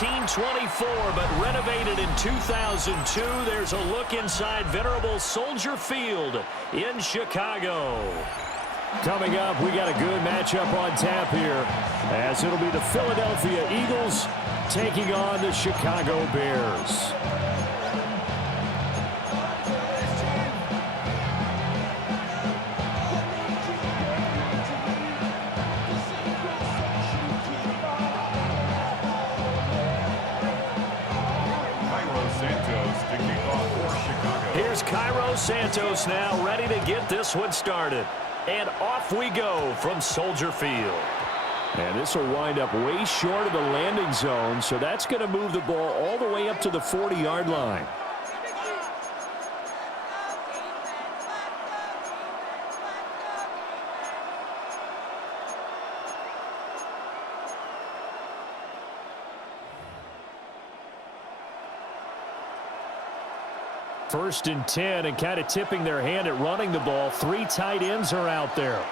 1924, but renovated in 2002. There's a look inside venerable Soldier Field in Chicago. Coming up, we got a good matchup on tap here, as it'll be the Philadelphia Eagles taking on the Chicago Bears. Here's Cairo Santos now, ready to get this one started. And off we go from Soldier Field. And this will wind up way short of the landing zone, so that's going to move the ball all the way up to the 40-yard line. First and 10, and kind of tipping their hand at running the ball. 3 tight ends are out there.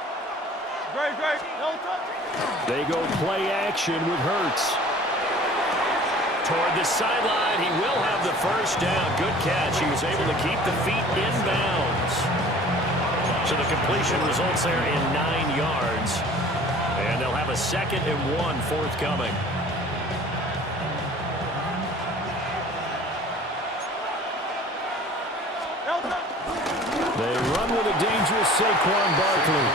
They go play action with Hurts. Toward the sideline, he will have the first down. Good catch. He was able to keep the feet in bounds. So the completion results there in 9 yards. And they'll have a 2nd and 1 forthcoming. They run with a dangerous Saquon Barkley.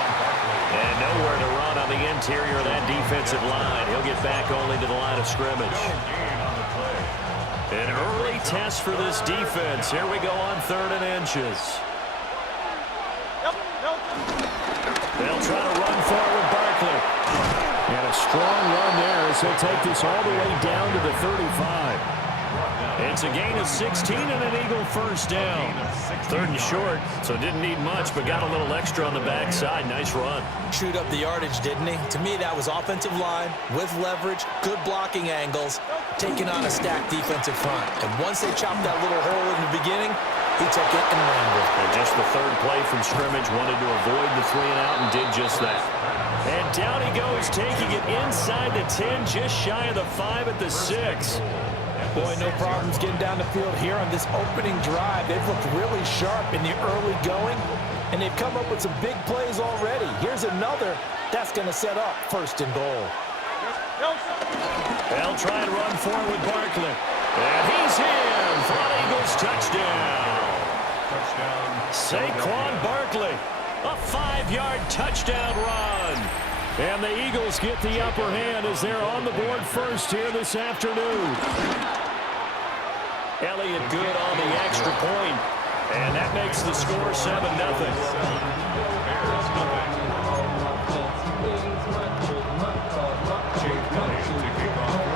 And nowhere to run on the interior of that defensive line. He'll get back only to the line of scrimmage. An early test for this defense. Here we go on 3rd and inches. They'll try to run forward Barkley. And a strong run there as he'll take this all the way down to the 35. It's a gain of 16 and an Eagle first down. 3rd and short, so didn't need much, but got a little extra on the backside. Nice run. Chewed up the yardage, didn't he? To me, that was offensive line with leverage, good blocking angles, taking on a stacked defensive front. And once they chopped that little hole in the beginning, he took it and ran with it. And just the 3rd play from scrimmage, wanted to avoid the 3 and out and did just that. And down he goes, taking it inside the 10, just shy of the 5 at the 6. Boy, no problems getting down the field here on this opening drive. They've looked really sharp in the early going, and they've come up with some big plays already. Here's another that's going to set up 1st and goal. They'll try and run forward with Barkley. And he's in for an Eagles touchdown. Saquon Barkley, a 5-yard touchdown run. And the Eagles get the upper hand as they're on the board first here this afternoon. Elliott good on the extra point, and that makes the score 7-0.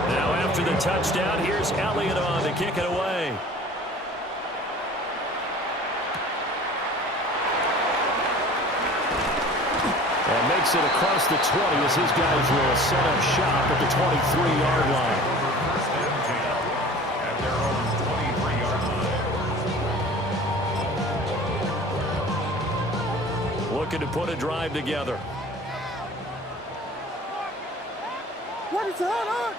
Now after the touchdown, here's Elliott on to kick it away. And makes it across the 20 as his guys will set up shop at the 23-yard line. Looking to put a drive together. What is on?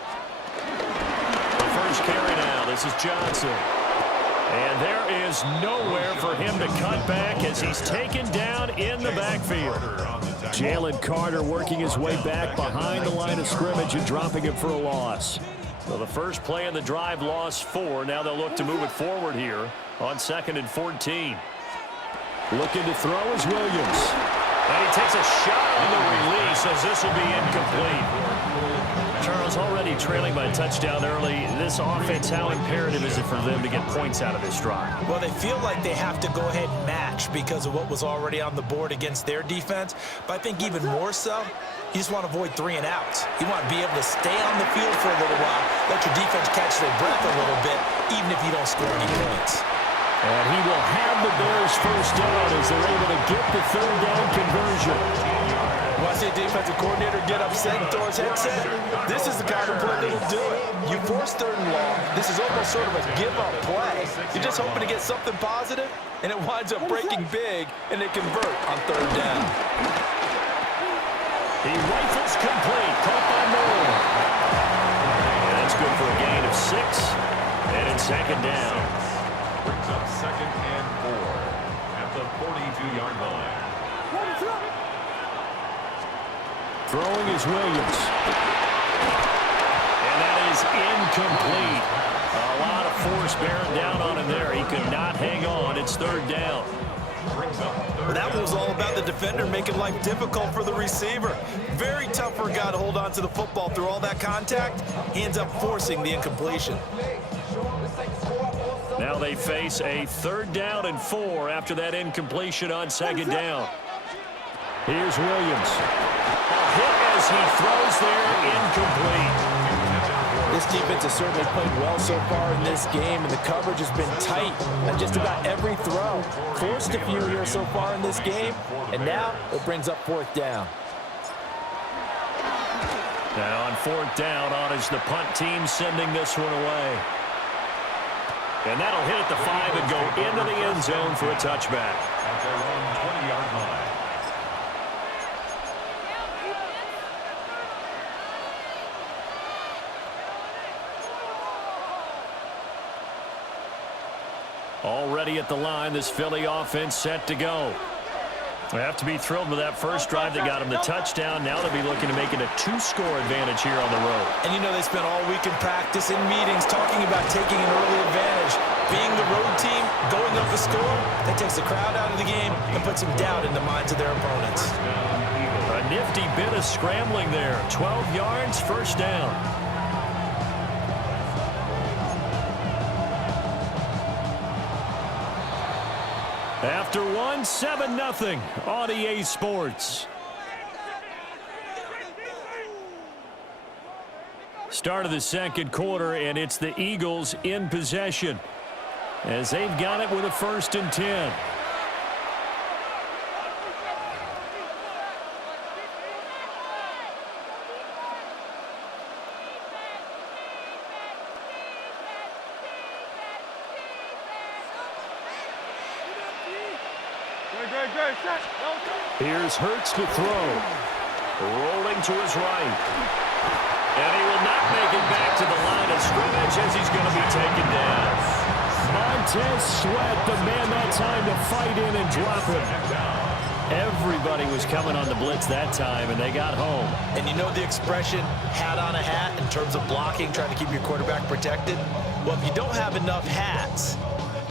The first carry now. This is Johnson. And there is nowhere for him to cut back as he's taken down in the backfield. Jalen Carter working his way back behind the line of scrimmage and dropping it for a loss. So the first play of the drive lost 4. Now they'll look to move it forward here on 2nd and 14. Looking to throw is Williams. And he takes a shot on the release as this will be incomplete. Charles, already trailing by a touchdown early. This offense, how imperative is it for them to get points out of this drive? Well, they feel like they have to go ahead and match because of what was already on the board against their defense. But I think even more so, you just want to avoid 3 and outs. You want to be able to stay on the field for a little while, let your defense catch their breath a little bit, even if you don't score any points. And he will have the Bears first down as they're able to get the 3rd down conversion. When I see a defensive coordinator get upset and throw his headset, this is the kind of play that will do it. You force 3rd and long. This is almost sort of a give-up play. You're just hoping to get something positive, and it winds up breaking big, and they convert on 3rd down. He rifles complete, caught by Moore. And that's good for a gain of second down. Brings up 2nd and 4 at the 42-yard line. Throwing is Williams. And that is incomplete. A lot of force bearing down on him there. He could not hang on. It's 3rd down. That was all about the defender making life difficult for the receiver. Very tough for a guy to hold on to the football through all that contact. He ends up forcing the incompletion. Now they face a 3rd down and 4 after that incompletion on 2nd down. Here's Williams. A hit as he throws there, incomplete. This defense has certainly played well so far in this game, and the coverage has been tight on just about every throw. Forced a few here so far in this game, and now it brings up 4th down. Now on 4th down, on is the punt team sending this one away. And that'll hit at the 5 and go into the end zone for a touchback. At their own 20-yard line. Already at the line, this Philly offense set to go. They have to be thrilled with that first drive that got them the touchdown. Now they'll be looking to make it a 2-score advantage here on the road. And you know they spent all week in practice and meetings talking about taking an early advantage. Being the road team, going up the score, that takes the crowd out of the game and puts some doubt in the minds of their opponents. A nifty bit of scrambling there. 12 yards, 1st down. After one, 7-0 on EA Sports. Start of the 2nd quarter, and it's the Eagles in possession as they've got it with a 1st and 10. Here's Hurts to throw. Rolling to his right. And he will not make it back to the line of scrimmage as he's going to be taken down. Montez Sweat, the man that time to fight in and drop him. Everybody was coming on the blitz that time, and they got home. And you know the expression, hat on a hat, in terms of blocking, trying to keep your quarterback protected? Well, if you don't have enough hats,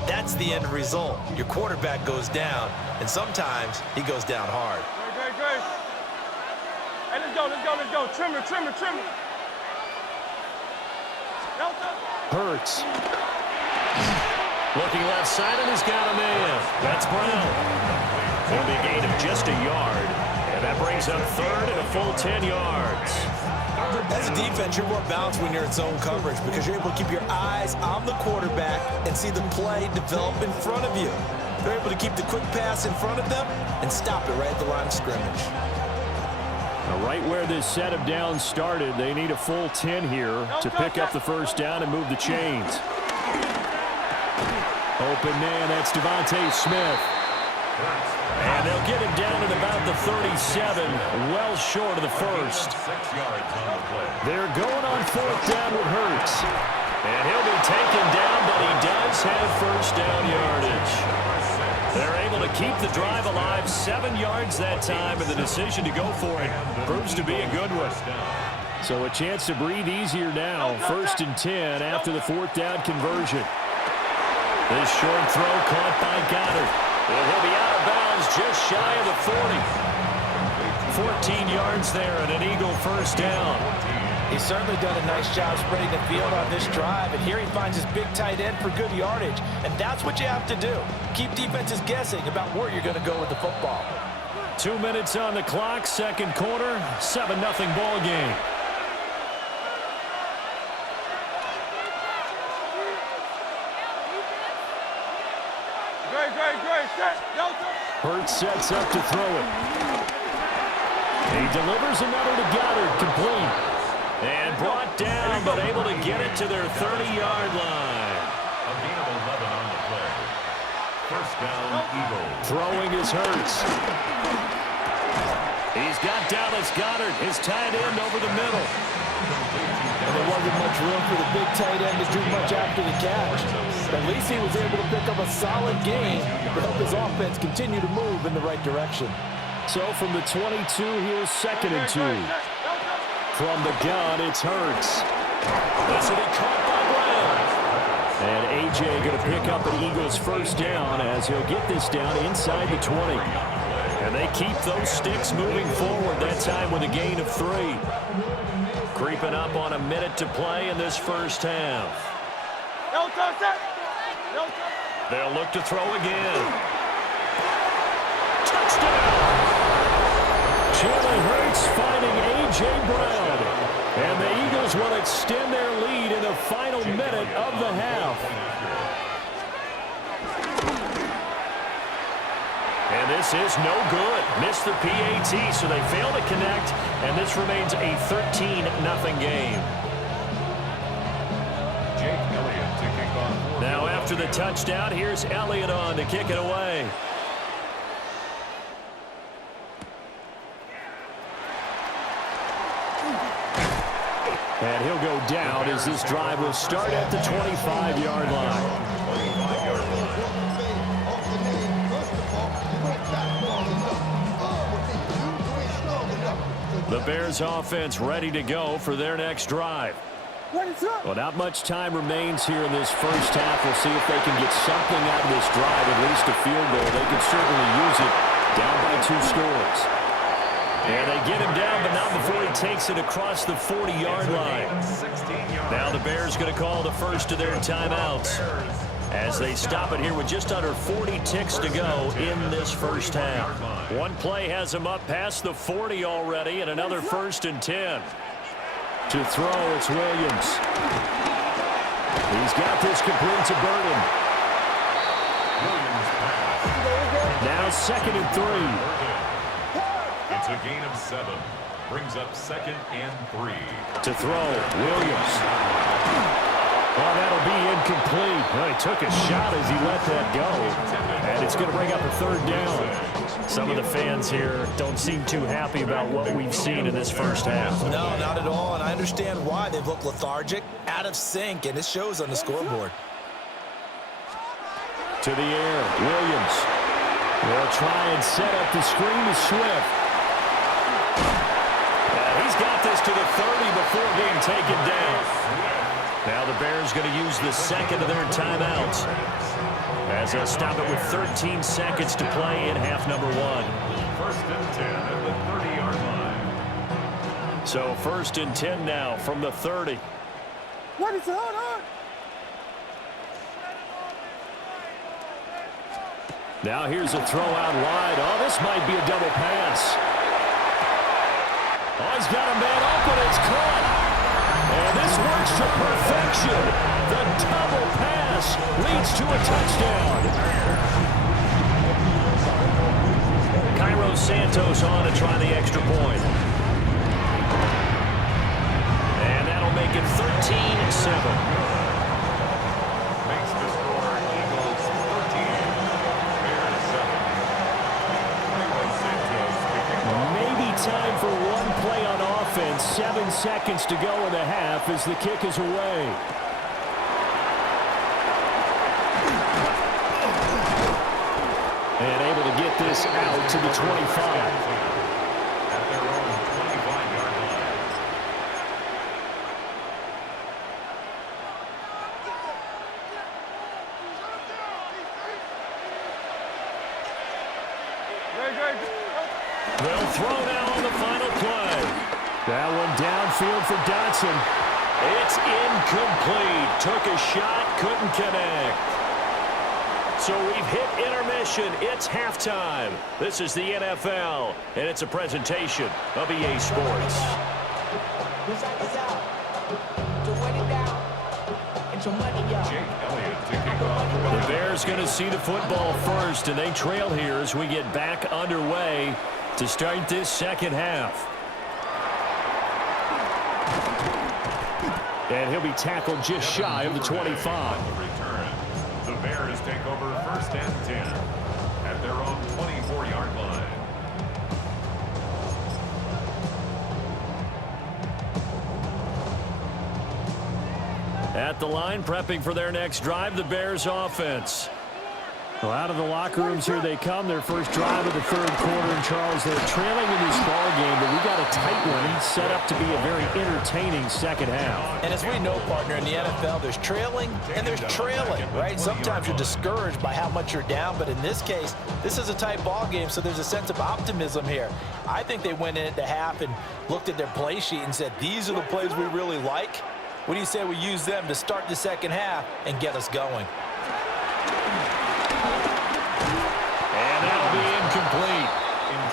that's the end result. Your quarterback goes down, and sometimes he goes down hard. Great. Hey, let's go. Trimmer. Hurts. Looking left side, and he's got a man. That's Brown. It'll be a gain of just a yard. And that brings up 3rd and a full 10 yards. As a defense, you're more balanced when you're in zone coverage because you're able to keep your eyes on the quarterback and see the play develop in front of you. They're able to keep the quick pass in front of them and stop it right at the line of scrimmage. Now, right where this set of downs started, they need a full 10 here to pick up the 1st down and move the chains. Open man, that's Devontae Smith. And they'll get him down at about the 37, well short of the 1st. 6 yards on the play. They're going on 4th down with Hurts. And he'll be taken down, but he does have 1st down yardage. They're able to keep the drive alive, 7 yards that time, and the decision to go for it proves to be a good one. So a chance to breathe easier now. 1st and 10 after the 4th down conversion. This short throw caught by Goddard. And he'll be out of bounds just shy of the 40. 14 yards there and an Eagle 1st down. He's certainly done a nice job spreading the field on this drive, and here he finds his big tight end for good yardage, and that's what you have to do. Keep defenses guessing about where you're going to go with the football. 2 minutes on the clock, 2nd quarter, 7-0 ball game. Hurts sets up to throw it. He delivers another to Goddard, complete. And brought down, but able to get it to their 30-yard line. A gain of 11 on the play. 1st down, Eagles. Throwing is Hurts. He's got Dallas Goddard, his tight end over the middle. And there wasn't much room for the big tight end to do much after the catch. But at least he was able to pick up a solid gain to help his offense continue to move in the right direction. So from the 22, here's 2nd and 2. From the gun, it's Hurts. This will be caught by Brown. And A.J. going to pick up an Eagles first down as he'll get this down inside the 20. And they keep those sticks moving forward, that time with a gain of 3. Creeping up on a minute to play in this first half. They'll look to throw again. Touchdown! Jalen Hurts finding A.J. Brown. And the Eagles will extend their lead in the final minute of the half. And this is no good. Missed the PAT, so they fail to connect, and this remains a 13-0 game. Jake Elliott to kick off. Now after the touchdown, here's Elliott on to kick it away. And he'll go down as this drive will start at the 25-yard line. The Bears offense ready to go for their next drive. Well, not much time remains here in this first half. We'll see if they can get something out of this drive, at least a field goal. They can certainly use it down by 2 scores. And they get him down, but not before he takes it across the 40-yard line. Now the Bears going to call the first of their timeouts as they stop it here with just under 40 ticks to go in this first half. One play has him up past the 40 already, and another 1st and 10. To throw, it's Williams. He's got this complete to Burton. Now 2nd and 3. It's a gain of 7. Brings up 2nd and 3. To throw, Williams. Well, that'll be incomplete. Well, he took a shot as he let that go. And it's going to bring up a 3rd down. Some of the fans here don't seem too happy about what we've seen in this first half. No, not at all, and I understand why. They've looked lethargic, out of sync, and it shows on the scoreboard. To the air, Williams. They'll try and set up the screen to Swift. He's got this to the 30 before being taken down. Now the Bears going to use the 2nd of their timeouts as they'll stop it with 13 seconds to play in half number 1. 1st and 10 at the 30-yard line. So 1st and 10 now from the 30. What is it? Now here's a throw out wide. Oh, this might be a double pass. Oh, he's got a man open. It's caught. And this works to perfection. The double pass leads to a touchdown. Cairo Santos on to try the extra point. And that'll make it 13-7. Makes the score Eagles 13. Bears 7. Cairo Santos to kick off. Maybe time for one play on offense. 7 seconds to go in the half as the kick is away. And able to get this out to the 25. At their own 25-yard line. They'll throw now on the final play. That one downfield for Dotson. It's incomplete. Took a shot, couldn't connect. So we've hit intermission. It's halftime. This is the NFL, and it's a presentation of EA Sports. Jake Elliott to kick off. The Bears going to see the football first, and they trail here as we get back underway to start this second half. And he'll be tackled just shy of the 25. Return. The Bears take over 1st and 10 at their own 24-yard line. At the line, prepping for their next drive, the Bears offense. Well, out of the locker rooms, here they come. Their first drive of the third quarter. And, Charles, they're trailing in this ball game, but we got a tight one set up to be a very entertaining second half. And as we know, partner, in the NFL, there's trailing and there's trailing, right? Sometimes you're discouraged by how much you're down, but in this case, this is a tight ball game, so there's a sense of optimism here. I think they went in at the half and looked at their play sheet and said, these are the plays we really like. What do you say we use them to start the second half and get us going? And that'll be incomplete.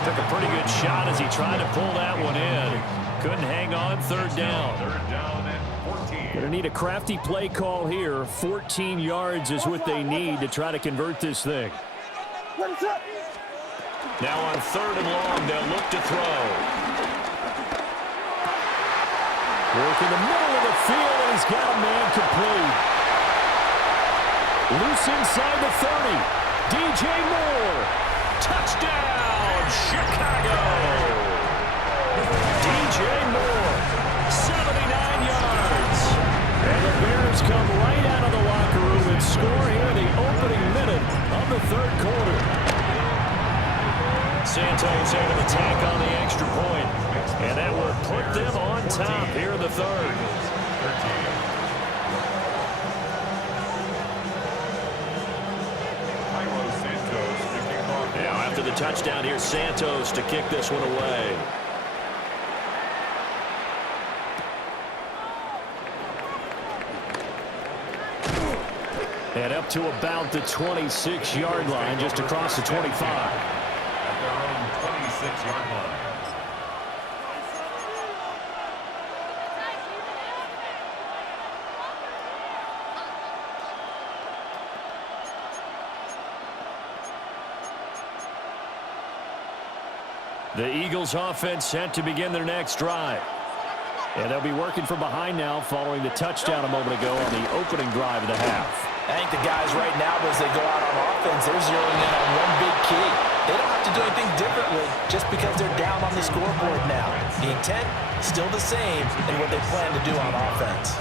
Took a pretty good shot as he tried to pull that one in. Couldn't hang on. Third down. Third down and 14. Going to need a crafty play call here. 14 yards is what they need to try to convert this thing. What is up? Now on third and long, they'll look to throw. Work in the middle of the field, and he's got a man complete. Loose inside the 30. DJ Moore. Touchdown, Chicago! DJ Moore, 79 yards. And the Bears come right out of the locker room and score here in the opening minute of the third quarter. Santos able to tack on the extra point, and that will put them on top here in the third. Now after the touchdown, here's Santos to kick this one away. And up to about the 26-yard line, just across the 25. At their own 26-yard line. The Eagles offense set to begin their next drive. And they'll be working from behind now following the touchdown a moment ago on the opening drive of the half. I think the guys right now, as they go out on offense, they're zeroing in on one big key. They don't have to do anything differently just because they're down on the scoreboard now. The intent, still the same in what they plan to do on offense.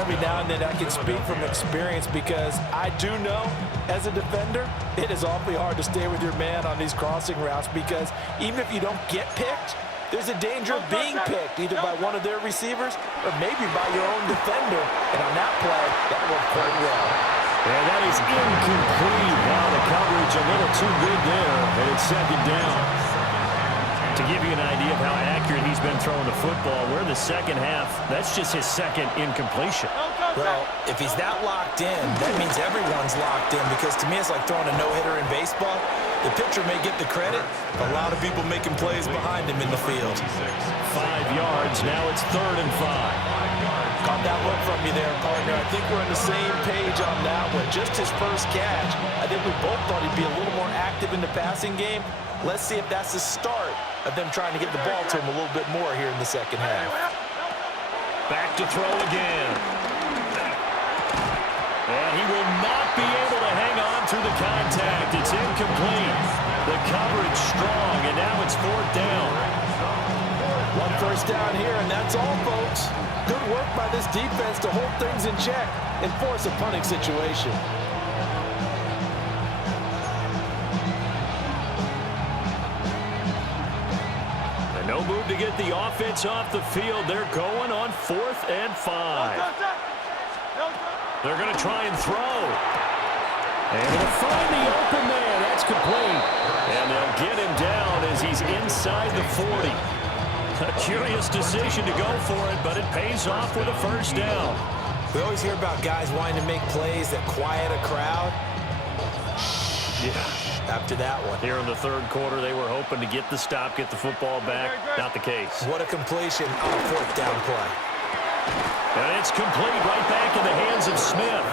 Every now and then I can speak from experience because I do know, as a defender, it is awfully hard to stay with your man on these crossing routes because even if you don't get picked, there's a danger of being picked either by one of their receivers or maybe by your own defender. And on that play, that worked quite well. And that is incomplete. Wow, the coverage a little too good there, and it's second down. To give you an idea of how accurate he's been throwing the football, we're in the second half. That's just his second incompletion. Well, if he's that locked in, that means everyone's locked in because to me it's like throwing a no-hitter in baseball. The pitcher may get the credit, a lot of people making plays behind him in the field. 5 yards, now it's 3rd and 5. Caught that look from you there, partner. I think we're on the same page on that one. Just his first catch. I think we both thought he'd be a little more active in the passing game. Let's see if that's the start of them trying to get the ball to him a little bit more here in the second half. Back to throw again. And he will not be able to hang on through the contact. It's incomplete. The coverage strong, and now it's 4th down. One first down here, and that's all, folks. Good work by this defense to hold things in check and force a punting situation. No move to get the offense off the field. They're going on 4th and 5. They're going to try and throw. And they'll find the open man. That's complete. And they'll get him down as he's inside the 40. A curious decision to go for it, but it pays off with a first down. We always hear about guys wanting to make plays that quiet a crowd. Yeah. After that one. Here in the third quarter, they were hoping to get the stop, get the football back. Not the case. What a completion on a 4th down play. And it's complete right back in the hands of Smith.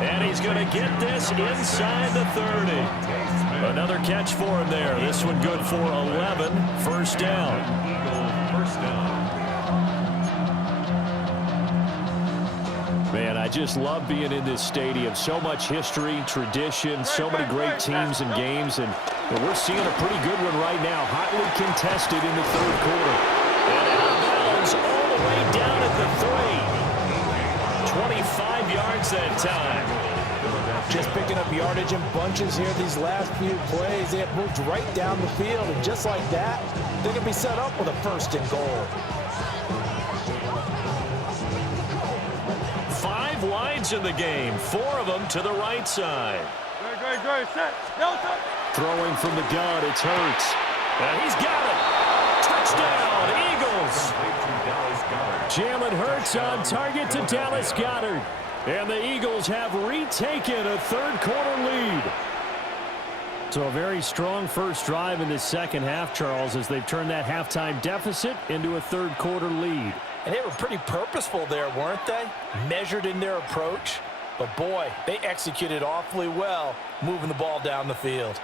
And he's going to get this inside the 30. Another catch for him there. This one good for 11. First down. First down. Man, I just love being in this stadium. So much history, tradition, so many great teams and games, and we're seeing a pretty good one right now. Hotly contested in the third quarter. And out of bounds all the way down at the 3. yards that time. Just picking up yardage in bunches here these last few plays. They have moved right down the field, and just like that, they're going to be set up with a 1st and goal. 5 wides in the game, 4 of them to the right side. Throwing from the gun, it's Hurts. And he's got it. Touchdown, Eagles. Jalen Hurts on target to Dallas Goedert. And the Eagles have retaken a 3rd quarter lead. So a very strong first drive in this second half, Charles, as they've turned that halftime deficit into a 3rd quarter lead. And they were pretty purposeful there, weren't they? Measured in their approach. But boy, they executed awfully well, moving the ball down the field.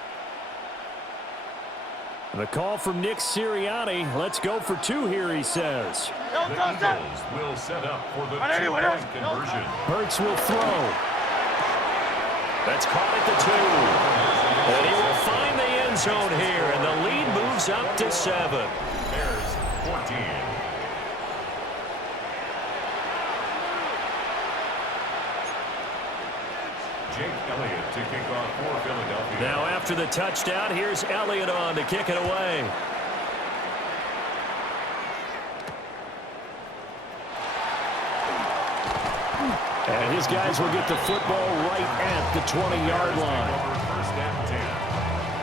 The call from Nick Sirianni. Let's go for 2 here, he says. The Eagles will set up for the 2-point conversion. Hurts will throw. That's caught at the 2. And he will find the end zone here, and the lead moves up to 7. Bears 14. Jake Elliott to kick off for Philadelphia. Now after the touchdown, here's Elliott on to kick it away. And his guys will get the football right at the 20-yard line. Over 1st and 10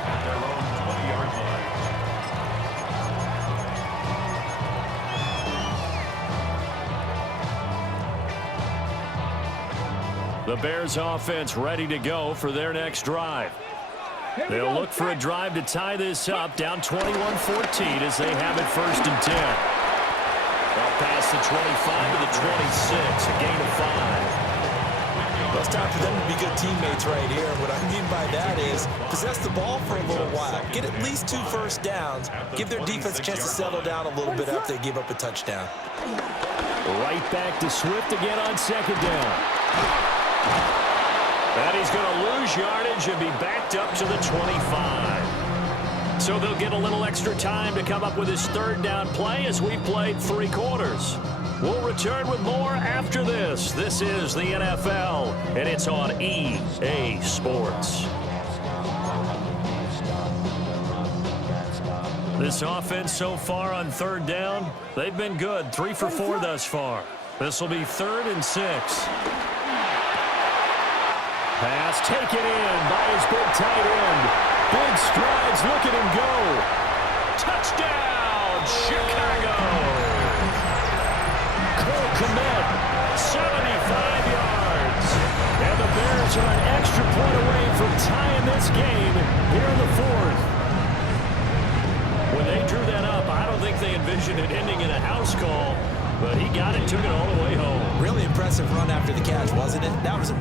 at their own 20-yard line. The Bears offense ready to go for their next drive. They'll look for a drive to tie this up, down 21-14 as they have it 1st and 10. Well, past the 25 to the 26, a gain of 5. Well, it's time for them to be good teammates right here. What I mean by that is possess the ball for a little while, get at least 2 first downs, give their defense a chance to settle down a little bit after they give up a touchdown. Right back to Swift again on 2nd down. And he's going to lose yardage and be backed up to the 25. So they'll get a little extra time to come up with his 3rd down play as we've played 3 quarters. We'll return with more after this. This is the NFL, and it's on EA Sports. This offense so far on 3rd down, they've been good. 3 for 4 thus far. This will be 3rd and 6. Pass taken in by his big tight end. Big strides, look at him go. Touchdown, Chicago. Cole Kmet, 75 yards. And the Bears are an extra point away from tying this game here in the 4th. When they drew that up, I don't think they envisioned it ending in a house call, but he got it, took it all the way home. Really impressive run after the catch, wasn't it? That was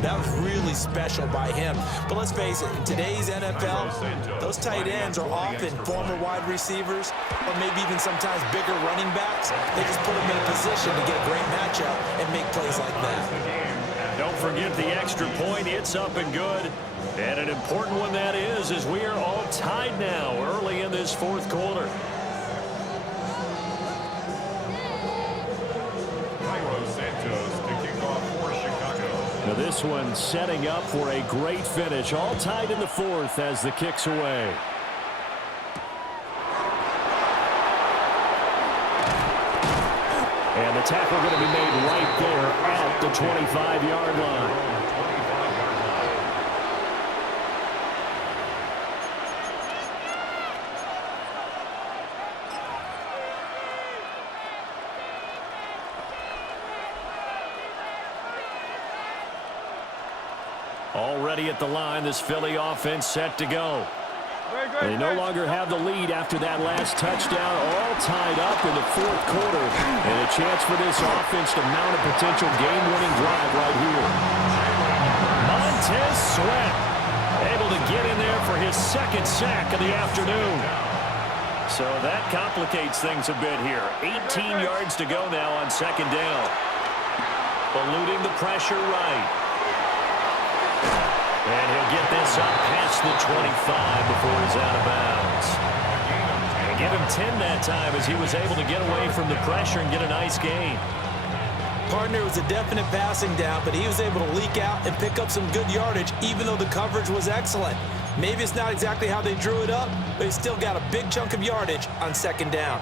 really special by him. But let's face it, in today's NFL, those tight ends are often former wide receivers or maybe even sometimes bigger running backs. They just put them in a position to get a great matchup and make plays like that. Don't forget the extra point. It's up and good. And an important one that is, as we are all tied now early in this 4th quarter. Now this one setting up for a great finish. All tied in the 4th as the kick's away. And the tackle going to be made right there at the 25-yard line. Already at the line, this Philly offense set to go. They no longer have the lead after that last touchdown, all tied up in the 4th quarter. And a chance for this offense to mount a potential game-winning drive right here. Montez Sweat able to get in there for his 2nd sack of the afternoon. So that complicates things a bit here. 18 yards to go now on 2nd down. Eluding the pressure right. And he'll get this up past the 25 before he's out of bounds. And give him 10 that time as he was able to get away from the pressure and get a nice gain. Partner, was a definite passing down, but he was able to leak out and pick up some good yardage, even though the coverage was excellent. Maybe it's not exactly how they drew it up, but he still got a big chunk of yardage on second down.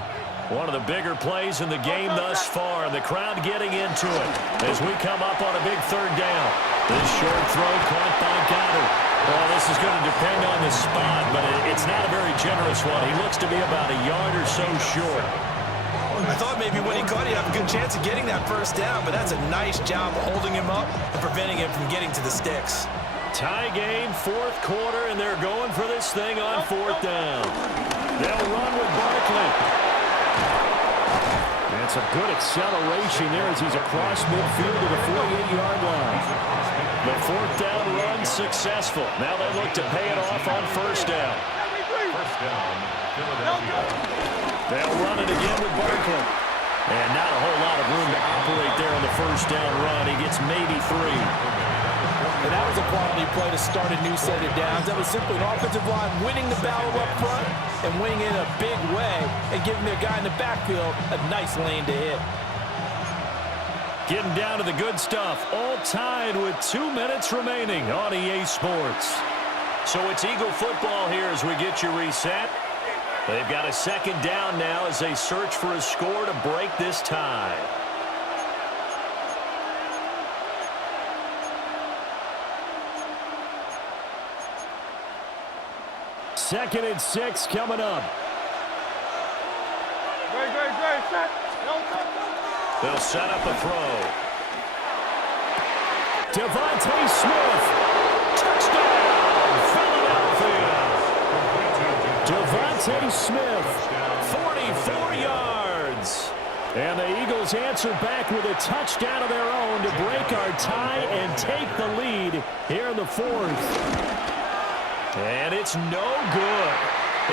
One of the bigger plays in the game thus far, and the crowd getting into it as we come up on a big third down. This short throw caught by Dada. Well, this is going to depend on the spot, but it's not a very generous one. He looks to be about a yard or so short. I thought maybe when he caught it, he'd have a good chance of getting that first down, but that's a nice job of holding him up and preventing him from getting to the sticks. Tie game, fourth quarter, and they're going for this thing on fourth down. They'll run with Barkley. That's a good acceleration there as he's across midfield to the 48-yard line. The fourth down run successful. Now they look to pay it off on first down. First down, Philadelphia. They'll run it again with Barkley. And not a whole lot of room to operate there on the first down run. He gets maybe 3. And that was a quality play to start a new set of downs. That was simply an offensive line winning the battle up front and winning it in a big way and giving their guy in the backfield a nice lane to hit. Getting down to the good stuff. All tied with 2 minutes remaining on EA Sports. So it's Eagle football here as we get you reset. They've got a second down now as they search for a score to break this tie. Second and 6 coming up. They'll set up a throw. Devontae Smith. Touchdown, Philadelphia. Devontae Smith, 44 yards. And the Eagles answer back with a touchdown of their own to break our tie and take the lead here in the fourth. And it's no good.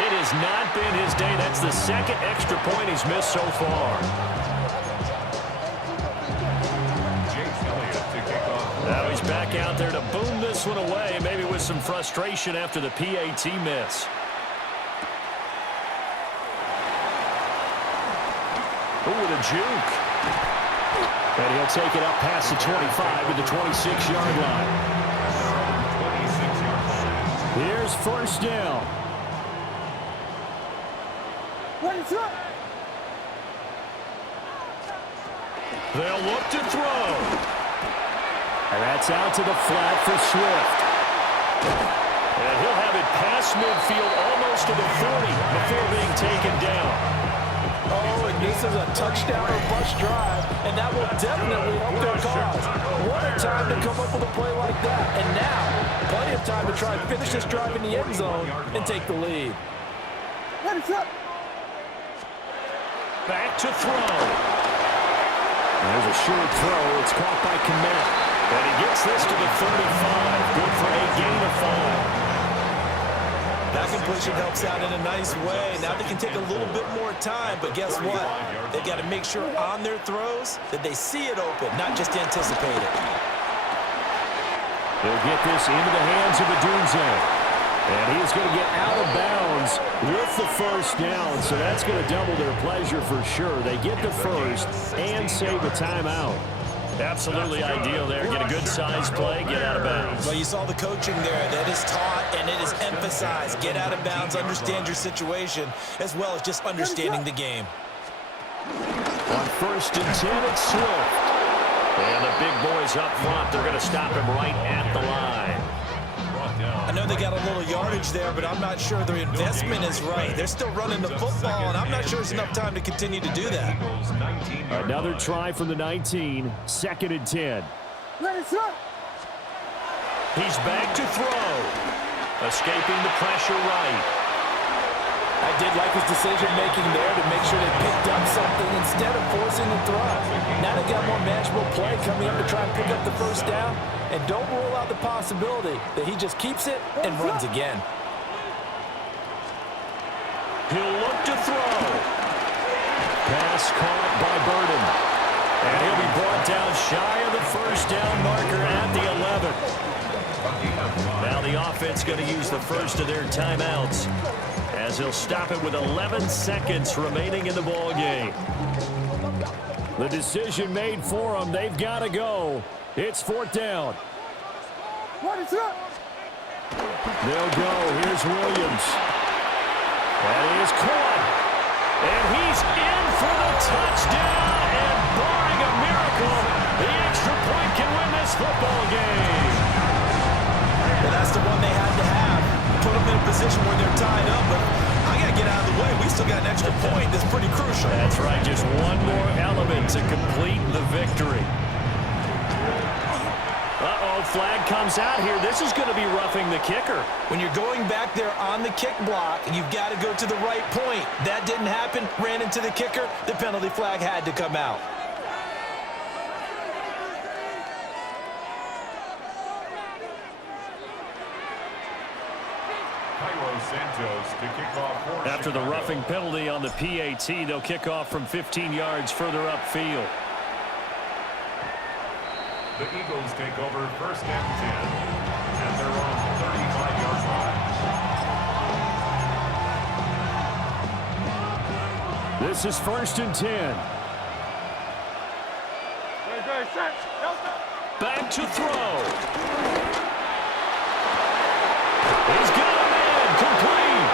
It has not been his day. That's the second extra point he's missed so far. Now he's back out there to boom this one away, maybe with some frustration after the PAT miss. Ooh, with a juke. And he'll take it up past the 25 to the 26-yard line. Here's first down. What is up? They'll look to throw. And that's out to the flat for Swift. And he'll have it past midfield almost to the 40 before being taken down. Oh, and this is a touchdown or bust drive, and that will definitely help their cause. What a time to come up with a play like that. And now, plenty of time to try and finish this drive in the end zone and take the lead. What is up? Back to throw. There's a short throw. It's caught by Kmet. And he gets this to the 35. Good for a gain of 5. That completion helps out in a nice way. Now they can take a little bit more time, but guess what? They've got to make sure on their throws that they see it open, not just anticipate it. They'll get this into the hands of Adunze. And he's going to get out of bounds with the first down, so that's going to double their pleasure for sure. They get the first and save a timeout. Absolutely ideal there. Get a good size play, get out of bounds. Well, you saw the coaching there. That is taught and it is emphasized. Get out of bounds, understand your situation, as well as just understanding the game. On first and 10, it's Swift. And the big boys up front, they're going to stop him right at the line. I know they got a little yardage there, but I'm not sure their investment is right. They're still running the football, and I'm not sure there's enough time to continue to do that. Another try from the 19, second and 10. What is up? He's back to throw. Escaping the pressure right. I did like his decision-making there to make sure they picked up something instead of forcing the throw. Now they got more manageable play coming up to try and pick up the first down. And don't rule out the possibility that he just keeps it and runs again. He'll look to throw. Pass caught by Burden. And he'll be brought down shy of the first down marker at the 11. Now the offense going to use the first of their timeouts as he'll stop it with 11 seconds remaining in the ball game. The decision made for them. They've got to go. It's 4th down. What is up? They'll go. Here's Williams. That is caught. And he's in for the touchdown. And barring a miracle, the extra point can win this football game. Well, that's the one they had to have. Put them in a position where they're tied up, but I got to get out of the way. We still got an extra point that's pretty crucial. That's right. Just one more element to complete the victory. Uh-oh, flag comes out here. This is going to be roughing the kicker. When you're going back there on the kick block, you've got to go to the right point. That didn't happen. Ran into the kicker. The penalty flag had to come out. After the roughing penalty on the PAT, they'll kick off from 15 yards further upfield. The Eagles take over 1st and 10 at their own 35-yard line. This is 1st and 10. Back to throw. He's got a man complete.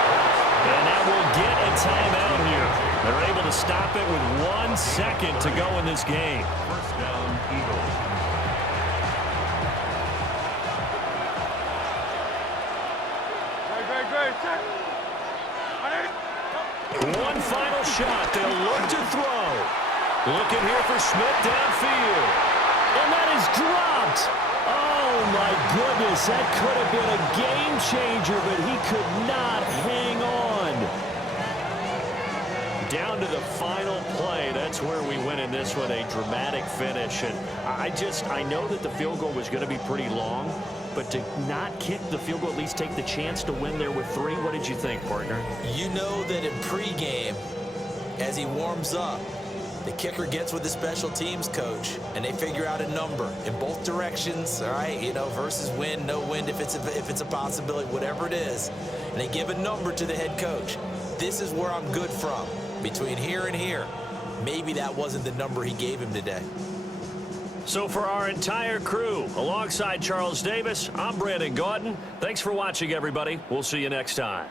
And that will get a timeout here. They're able to stop it with 1 second to go in this game. 1st down, Eagles. One final shot. They'll look to throw. Looking here for Smith downfield. And that is dropped. Oh, my goodness. That could have been a game changer, but he could not hang on. Down to the final play. That's where we win in this one, a dramatic finish. And I know that the field goal was going to be pretty long, but to not kick the field goal, at least take the chance to win there with 3, what did you think, partner? You know that in pregame, as he warms up, the kicker gets with the special teams coach, and they figure out a number in both directions, all right, you know, versus wind, no wind, if it's a possibility, whatever it is. And they give a number to the head coach. This is where I'm good from. Between here and here, maybe that wasn't the number he gave him today. So for our entire crew, alongside Charles Davis, I'm Brandon Gautin. Thanks for watching, everybody. We'll see you next time.